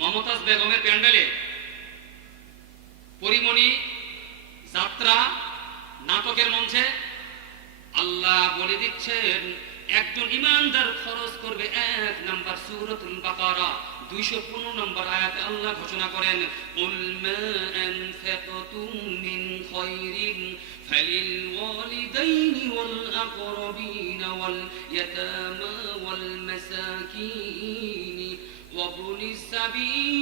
মমতাজ বেগমের প্যান্ডেলে পরিমণি যাত্রা নাটকের মঞ্চে আল্লাহ বলে দিচ্ছেন একজন ইমানদার খরচ করবে 1 নাম্বার সূরাতুল বাকারা 215 নম্বর আয়াতে আল্লাহ ঘোষণা করেন কুল মা আনফাকতুম মিন খায়রিন ফালিল ওয়ালিদাইনি ওয়াল আকরাবিন ওয়াল ইয়াতামা ওয়াল মাসাকিন ওয়া ইবনিস সাবিল।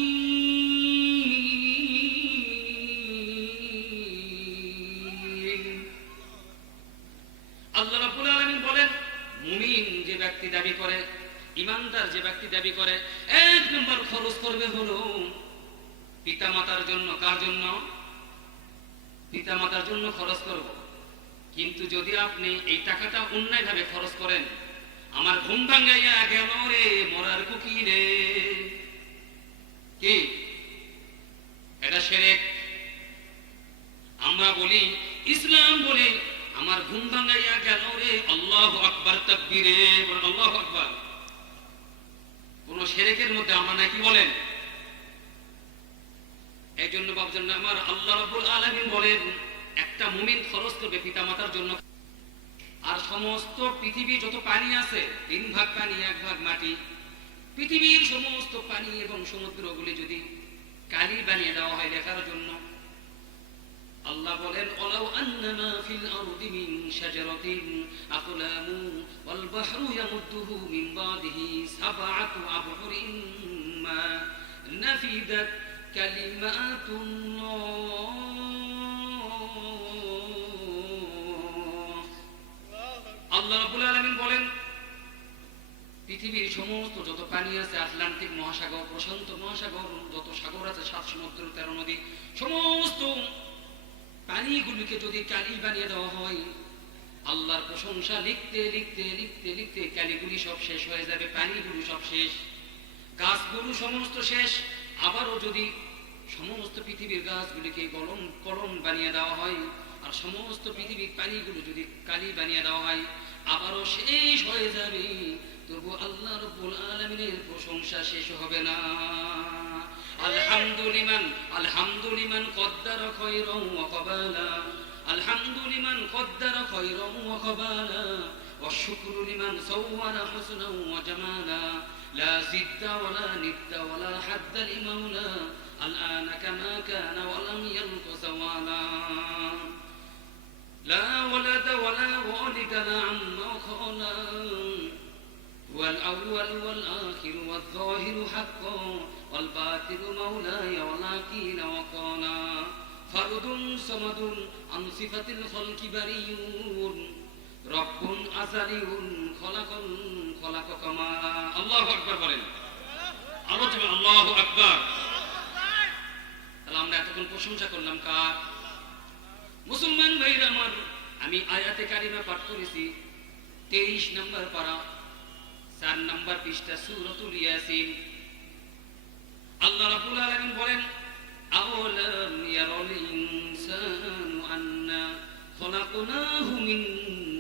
আল্লাহ রাব্বুল আলামিন বলেন মুমিন যে ব্যক্তি দাবি করে, ইমানদার যে ব্যক্তি দাবি করে 1 নম্বর খরচ করবে হলো পিতামাতার জন্য। কার জন্য? পিতামাতার জন্য খরচ করব। কিন্তু যদি আপনি এই টাকাটা অন্যায়ভাবে খরচ করেন, আমার ঘুম ভাঙাইয়া গেল রে মরার কুকি রে, কি এটা শিরক। আমরা বলি ইসলাম বলি আমার ঘুম ভাঙাইয়া গেল রে আল্লাহু আকবার তাকবীরে বলেন আল্লাহু আকবার। কোন শিরকের মধ্যে আমরা নাকি বলেন? এই জন্য বাবজান আমার আল্লাহ রাব্বুল আলামিন বলেন একটা মুমিন খরচ করবে পিতামাতার জন্য। আর সমস্ত পৃথিবী যত পানি আছে 3 ভাগ পানি 1 ভাগ মাটি, পৃথিবীর সমস্ত পানি এবং সমুদ্রগুলি যদি কালি বানিয়ে দেওয়া হয় লেখার জন্য, আল্লাহ বলেন ওয়ালাউ আন্নামা ফিল আরদি মিন শাজারাতিন আকলামু ওয়াল বাহরু ইয়ামুদ্দুহু মিন বাদিহি সাবআতু আবহুরিন মা নাফিদাত কালিমাতুল্লাহ। আল্লাহ রাব্বুল আলামিন বলেন পৃথিবীর সমস্ত যত পানি আছে, আটলান্টিক মহাসাগর, প্রশান্ত মহাসাগর, যত সাগর আছে, 7 সমুদ্র 13 নদী, সমস্ত পানিগুলিকে যদি কালি বানিয়ে দেওয়া হয়, আল্লাহর প্রশংসা লিখতে লিখতে লিখতে লিখতে কালিগুলি সব শেষ হয়ে যাবে, পানিগুলি সব শেষ, গাছগুলো সমস্ত শেষ। আবারও যদি সমস্ত পৃথিবীর গাছগুলিকে কলম বানিয়ে দেওয়া হয় আর সমস্ত পৃথিবীর পানিগুলো যদি কালি বানিয়ে দেওয়া হয়, আবারও শেষ হয়ে যাবে, তবু আল্লাহ রাব্বুল আলামিনের প্রশংসা শেষ হবে না। আলহামদুলিমান কদ্দারা খায়রান ওয়া কাবালা, আলহামদুলিমান কদ্দারা খায়রান ওয়া কাবালা ওয়া শুকরু লিমান সাওয়ারা হুসনান ওয়া জামালা লা জিদ্দা ওয়ালা নিদ্দা ওয়ালা হাদ্দা লিমাওলা আলআনা কামা কানা ওয়া লাম ইয়ানকুস ওয়ালা লা ওয়ালাদা ওয়ালা ওয়ালিদা লা আম্মা খালা والأول والآخر والظاهر حقا والباطن مولاي ولكن وقانا فرد صمد عن صفة الخلق بريء رب أزلي خلق كما الله أكبر বলেন আলোচনা আল্লাহু আকবার। তাহলে আমরা এতক্ষণ প্রশংসা করলাম কার? মুসলমান ভাইরা আমার, আমি আয়াতে কারিমা পাঠ করেছি 23 নম্বর পারা 4 নম্বর পৃষ্ঠা সূরাতুল ইয়াসিন। আল্লাহ রাব্বুল আলামিন বলেন আওয়ালাম ইয়ারাল ইনসানু আন্না খলাকনাহু মিন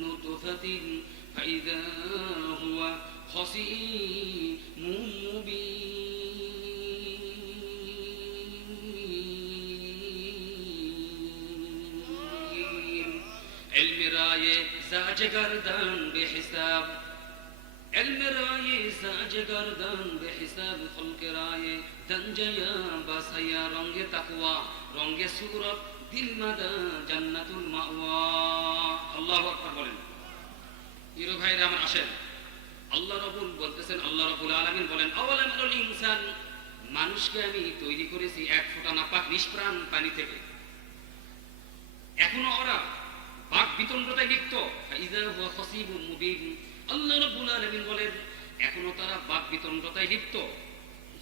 নুতফাতিন ফাইযা হুয়া খাসীমুম মুবিন। ইলম রায়ে জাজ গর্দান বেহিসাব, علم رائے ساج گردن بے حساب خلق رائے دنجیا باسیا رنگ تقوی رنگ سورت দিল মাদা জান্নাতুল মাওয়া। আল্লাহু আকবার বলেন। প্রিয় ভাইরা আমার আসেন, আল্লাহ রাব্বুল বলতেছেন, আল্লাহ রাব্বুল আলামিন বলেন আওয়ালাম ইয়ারাল ইনসান, মানুষকে আমি তৈরি করেছি 1 ফোঁটা নাপাক নিষ্প্রাণ পানি থেকে। এখনো ওরা বাক বিতণ্ডতায় লিপ্ত, ফাইযা হুয়া খাসীবুম মুবিন। আল্লাহ রাব্বুল আলামিন বলেন এখনো তারা বাক বিতণ্ডতায় লিপ্ত,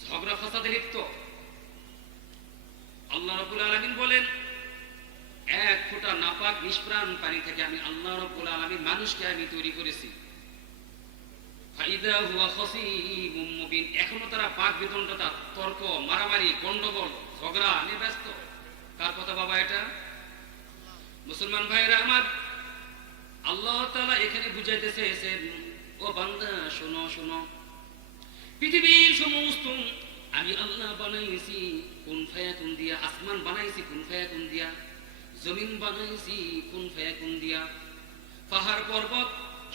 ঝগড়া ফাসাদে লিপ্ত। আল্লাহ রাব্বুল আলামিন বলেন 1 ফোঁটা নাপাক নিষ্প্রাণ পানি থেকে আমি আল্লাহ রাব্বুল আলামিন মানুষকে আমি তৈরি করেছি। ফাইযা হুয়া খাসীমুম মুবিন, এখনো তারা বাক বিতণ্ডতা, তর্ক, মারামারি, গন্ডগোল, ঝগড়া নিয়ে ব্যস্ত। কার কথা বাবা এটা? মুসলমান ভাইরা আমার, আল্লাহ তাআলা এখানে বুঝাইতে চেয়েছেন ও বান্দা শোনো শোনো, পৃথিবীর সমস্ত আমি আল্লাহ বানাইছি কুন ফায়াকুন দিয়া, আসমান বানাইছি কুন ফায়াকুন দিয়া, জমিন বানাইছি কুন ফায়াকুন দিয়া, পাহাড় পর্বত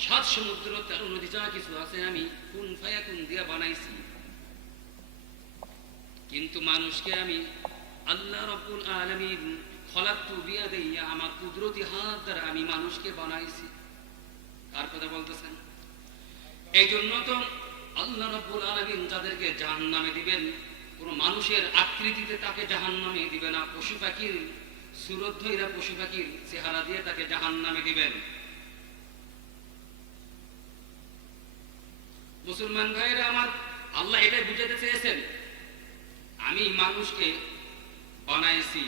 সাত সমুদ্র 13 নদী যা কিছু আছে আমি কুন ফায়াকুন দিয়া বানাইছি। কিন্তু মানুষকে আমি আল্লাহ রাব্বুল আলামিন খলাকতু বিয়াদাইয়া, আমার কুদরতি হাত দ্বারা আমি মানুষকে বানাইছি। কার কথা বলতেছেন? এই জন্য তো আল্লাহ রাব্বুল আলামিন যাদেরকে জাহান্নামে দিবেন, কোন মানুষের আকৃতিতে তাকে জাহান্নামে দিবেন না, পশু পাখির সুরত ধইরা পশু পাখির চেহারা দিয়ে তাকে জাহান্নামে দিবেন। মুসলমান ভাইরা আমার, আল্লাহ এটাই বুঝাতে চেয়েছেন আমি মানুষকে বানাইছি,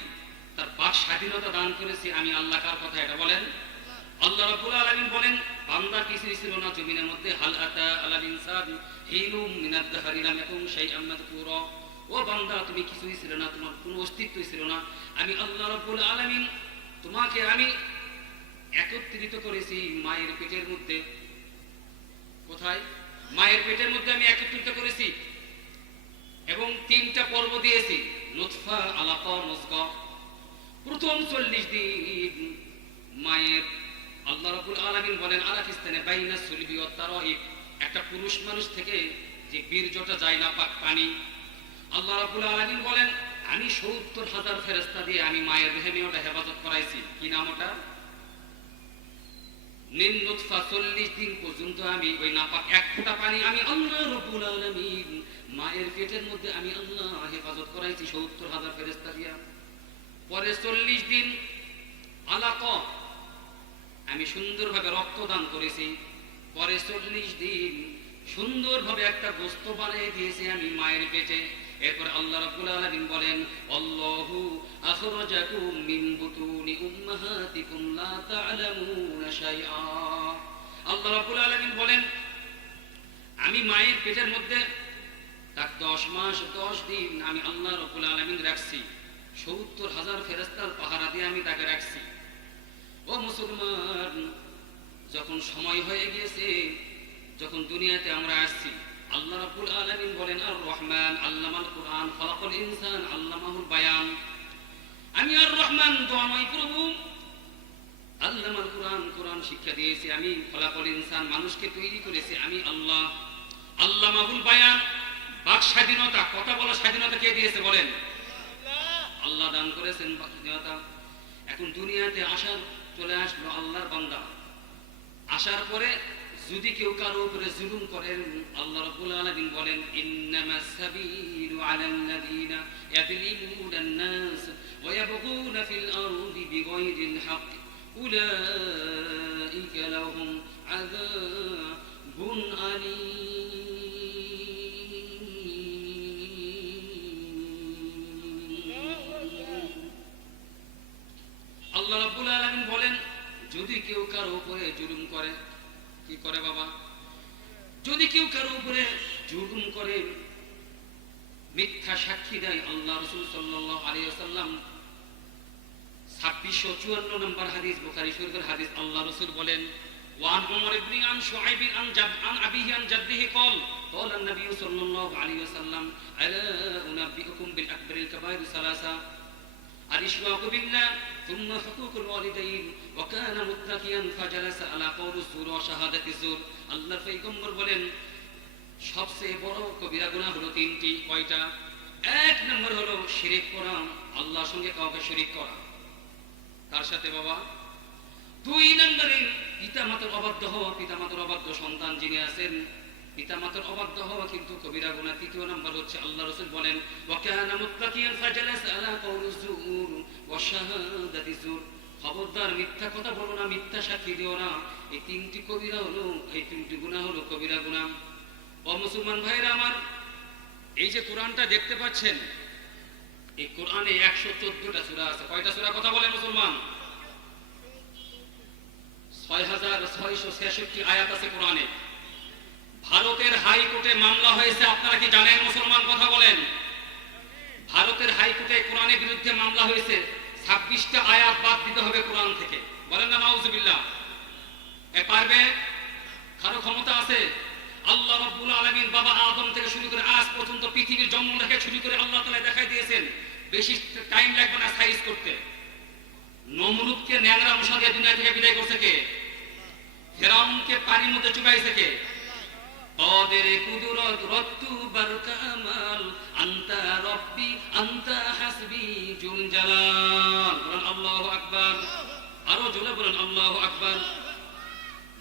তার বাক স্বাধীনতা দান করেছি আমি আল্লাহ। কার কথা এটা বলেন? আল্লাহ রাব্বুল আলামিন বলেন বান্দা কিছুই ছিল না জমিনের মধ্যে, হাল আতা আলাল ইনসান হিনুম মিনাদ দাহরি লাম ইয়াকুন শাইআম মাযকুরা। ও বান্দা তুমি কিছুই ছিল না, তোমার কোনো অস্তিত্বই ছিল না, আমি আল্লাহ রাব্বুল আলামিন তোমাকে আমি একত্রিত করেছি মায়ের পেটের মধ্যে। কোথায়? মায়ের পেটের মধ্যে আমি একত্রিত করেছি এবং 3টা পর্ব দিয়েছি, নুতফা, আলাকা, মুজগা। প্রথম 40 দিন মায়ের আল্লাহ রাব্বুল আলামিন বলেন আলাকিস্তানে বাইনা সুলবি ওয়া তারাইব, একটা পুরুষ মানুষ থেকে যে বীর্যটা যায় না পাক পানি, আল্লাহ রাব্বুল আলামিন বলেন আমি 70,000 ফেরেশতা দিয়ে আমি মায়ের দেহে ওটা হেফাজত করাইছি। কি নাম ওটা? নিন নুতফা। 40 দিন পর্যন্ত আমি ওই নাপাক এক ফোঁটা পানি আমি আল্লাহ রাব্বুল আলামিন মায়ের পেটের মধ্যে আমি আল্লাহ হেফাজত করাইছি 70,000 ফেরেশতা দিয়া। পরে 40 দিন আলাকা, আমি সুন্দরভাবে রক্তদান করেছি। পরে 40 দিন সুন্দরভাবে একটা গোস্ত বানিয়ে দিয়েছি আমি মায়ের পেটে। এরপর আল্লাহ রাব্বুল আলামিন বলেন আল্লাহু আখরাজাকুম মিন বুতুনি উম্মাহাতিকুম লা তা'লামুনা শাইআ। আল্লাহ রাব্বুল আলামিন বলেন আমি মায়ের পেটের মধ্যে তার 10 মাস 10 দিন আমি আল্লাহ রাব্বুল আলামিন রাখছি, 70,000 ফেরেশতার পাহারা দিয়ে আমি তাকে রাখছি। ও মুসলমান, যখন সময় হয়ে গিয়েছে, যখন দুনিয়াতে আমরা আসছি, আল্লাহ রাব্বুল আলামিন বলেন আর রহমান আল্লামাল কুরআন খালাকাল ইনসান আল্লামাহুল বায়ান। আমি আর রহমান দয়াময় প্রভু, আল্লামাল কুরআন, কোরআন শিক্ষা দিয়েছি আমি, খালাকাল ইনসান মানুষকে তৈরি করেছি আমি আল্লাহ, আল্লামাহুল বায়ান বাক স্বাধীনতা, কথা বলার স্বাধীনতা কে দিয়েছে বলেন? আল্লাহ দান করেছেন বাক স্বাধীনতা। এখন দুনিয়াতে আসার চলে আসলো আল্লাহর বান্দা, আসার পরে যদি কেউ কারো উপরে জুলুম করেন, আল্লাহ রাব্বুল আলামিন বলেন ইন্নামাস সাবিলু আলাল্লাযিনা ইয়াযলিমুনান নাস ওয়া ইয়াবগুনা ফিল আরদি বিগাইরিল হক উলাইকা লাহুম আযাবুন আলীম। আল্লাহ রাব্বুল আলামিন বলেন যদি কেউ কারো উপরে জুলুম করে, কি করে বাবা? যদি কেউ কারো উপরে জুলুম করে, মিথ্যা সাক্ষী দেয়, আল্লাহ রাসূল সাল্লাল্লাহু আলাইহি ওয়াসাল্লাম 2654 নম্বর হাদিস, বুখারী শরীফের হাদিস, আল্লাহ রাসূল বলেন ওয়ান উমর ইবনে আন শুআইব আন আবিহি আন জাদ্দিহি قال قال النبي صلى الله عليه وسلم الا انبئكم بالاكبر الكبائر ثلاثه الاشراك بالله ثم حقوق الوالدين وكان متقيا فجلس على قول الزور وشهادة الزور। আল্লাহর পয়গম্বর বলেন সবচেয়ে বড় কবিরা গুনাহ হলো 3টি। কয়টা? 1 নম্বর হলো শিরক করা, আল্লাহর সঙ্গে কাউকে শরীক করা। তার সাথে বাবা 2 নম্বরে পিতামাতার অবাধ্য হওয়া, পিতামাতার অবাধ্য সন্তান যিনি আছেন পিতামাতার অবাধ্য হওয়া কিন্তু কবিরা গুনাহ। 3 নম্বর হচ্ছে আল্লাহ রাসূল বলেন ওয়াকানা মুত্তাকিয়ান ফাজালাসা আলা কাউলিজ যুর ওয়া শাহাদাতিজ যুর। খবরদার মিথ্যা কথা বলো না, মিথ্যা সাক্ষী দিও না। এই 3টি কবিরা হলো, এই 3টি গুনাহ হলো কবিরা গুনাহ। ও মুসলমান ভাইরা আমার, এই যে কোরআনটা দেখতে পাচ্ছেন, এই কোরআনে 114টা সূরা আছে। কয়টা সূরা কথা বলেন মুসলমান? 6666 আয়াত আছে কোরআনে। ভারতের হাইকোর্টে মামলা হয়েছে, আপনারা কি জানেন মুসলমান? কথা বলেন। ভারতের হাইকোর্টে কোরআনের বিরুদ্ধে মামলা হয়েছে, 26টা আয়াত বাদ দিতে হবে কোরআন থেকে। বলেন না নাউজুবিল্লাহ? পারবে? কারো ক্ষমতা আছে? আল্লাহ রাব্বুল আলামিন বাবা আদম থেকে শুরু করে আজ পর্যন্ত পৃথিবীর জন্ম থেকে শুরু করে আল্লাহ তাআলা দেখাই দিয়েছেন বেশি টাইম লাগবে না সাইজ করতে। নমরুদকে ন্যাংরা মশা দিয়ে দুনিয়া থেকে বিদায় করছে কে? ফেরাউনকে পানির মধ্যে চুবাইছে কে? قادر قدرت رت بركمال أنت ربي أنت حسبي جل جلال বলেন আল্লাহু আকবার, আরো জোরে বলেন আল্লাহু আকবার।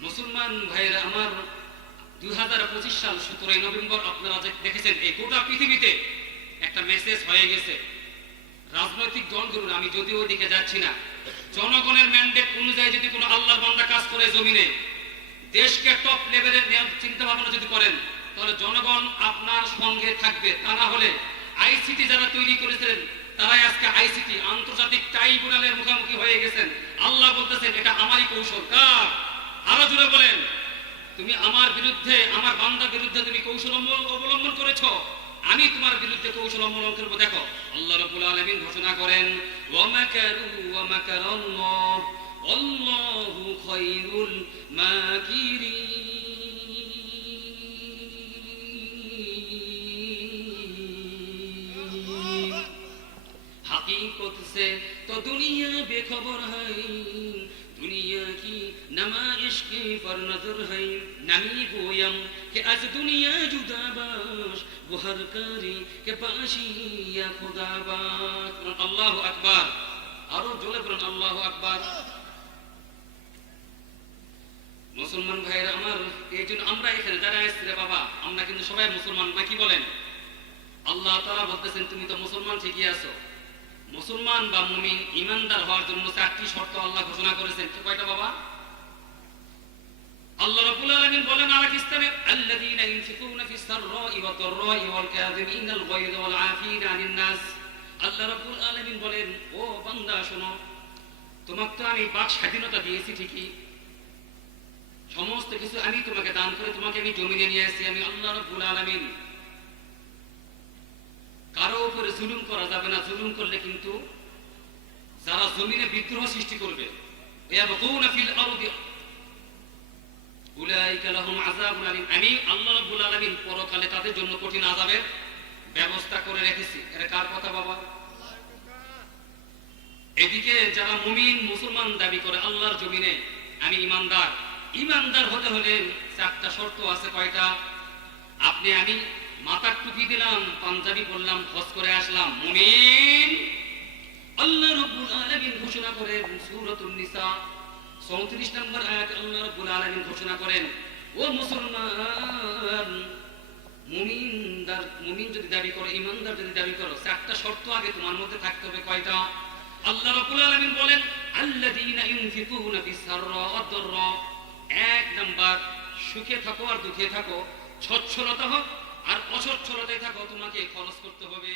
মুসলমান ভাইরা আমার, 2025 সাল 17 নভেম্বর আপনারা দেখেছেন এই গোটা পৃথিবীতে একটা মেসেজ হয়ে গেছে। রাজনৈতিক দলগুলো, আমি যদিও ওইদিকে যাচ্ছি না, জনগণের ম্যান্ডেট অনুযায়ী যদি কোনো আল্লাহর বান্দা কাজ করে জমিনে, দেশকে টপ লেভেলের চিন্তা ভাবনা যদি করেন, তাহলে জনগণ আপনার সঙ্গে থাকবে। তা না হলে আইসিটি যারা তৈরি করেছিলেন তারাই আজকে আইসিটি আন্তর্জাতিক ট্রাইব্যুনালের মুখোমুখি হয়ে গেছেন। আল্লাহ বলতেছেন এটা আমারই কৌশল। কার? আরো জোরে বলেন। তুমি আমার বিরুদ্ধে, আমার বান্দার বিরুদ্ধে তুমি কৌশল অবলম্বন করেছো, আমি তোমার বিরুদ্ধে কৌশল অবলম্বন করব। দেখো আল্লাহ রাব্বুল আলামিন ঘোষণা করেন ওয়া মাকারু ওয়া মাকারাল্লাহ আল্লাহু খায়রুল মাকিরিন। हकीकत से तो दुनिया बेखबर है, दुनिया की नमाइश के पर नजर है, नमी गोयम कि आज दुनिया जुदाबाश वो हर करी के बाशी या खुदाबाश। अल्लाह अकबर, आरो जोले বলেন আল্লাহু আকবার। মুসলমান ভাইরা আমার, এই জন্য আমরা এখানে যারা এসেছি রে বাবা, আমরা কিন্তু সবাই মুসলমান নাকি বলেন? আল্লাহ তাআলা বলতেছেন তুমি তো মুসলমান ঠিকই আছো। মুসলমান বা মুমিন ইমানদার হওয়ার জন্য 4টি শর্ত আল্লাহ ঘোষণা করেছেন। কি কয়টা বাবা? আল্লাহ রাব্বুল আলামিন বলেন আর কিস্তানে আল্লাযীনা ইনফিকুনা ফিস সাররাই ওয়া দাররাই ওয়াল কাযিমিনাল গায়যা ওয়াল আফিনা আনিন নাস। আল্লাহ রাব্বুল আলামিন বলেন ও বান্দা শোনো, তোমাকে তো আমি বাক স্বাধীনতা দিয়েছি ঠিকই, সমস্ত কিছু আমি তোমাকে দান করে তোমাকে আমি জমিনে নিয়ে আসছি। আমি আল্লাহ রাব্বুল আলামিন। কারো উপরে জুলুম করা যাবে না, জুলুম করলে কিন্তু যারা জমিনে বিদ্রোহ সৃষ্টি করবে, ইয়াবগুনা ফিল আরদি উলাইকা লাহুম আযাবুন আলীম, আমি আল্লাহ রাব্বুল আলামিন পরকালে তাদের জন্য কঠিন আযাবের ব্যবস্থা করে রেখেছি। এটা কার কথা বাবা? এদিকে যারা মুমিন মুসলমান দাবি করে আল্লাহর জমিনে আমি ইমানদার, ইমানদার হতে হলে 4টা শর্ত আছে। কয়টা? আপনি আমি মাথার টুপি দিলাম, পাঞ্জাবি পরলাম, হজ করে আসলাম, মুমিন। আল্লাহ রাব্বুল আলামিন ঘোষণা করেন সূরাতুন নিসা 34 নম্বর আয়াতে আল্লাহ রাব্বুল আলামিন ঘোষণা করেন ও মুসলমান, মুমিন যদি দাবি করো, ইমানদার যদি দাবি করো, 4টা শর্ত আগে তোমার মধ্যে থাকতে হবে। কয়টা? আল্লাহ রাব্বুল আলামিন বলেন আল্লাযীনা ইউনফিকুনা ফিস সাররা ওয়াদ দাররা। 1 নাম্বার, সুখে থাকো আর দুঃখে থাকো, সচ্ছলতা হোক আর অসচ্ছলতায় থাকো, তোমাকে খরচ করতে হবে।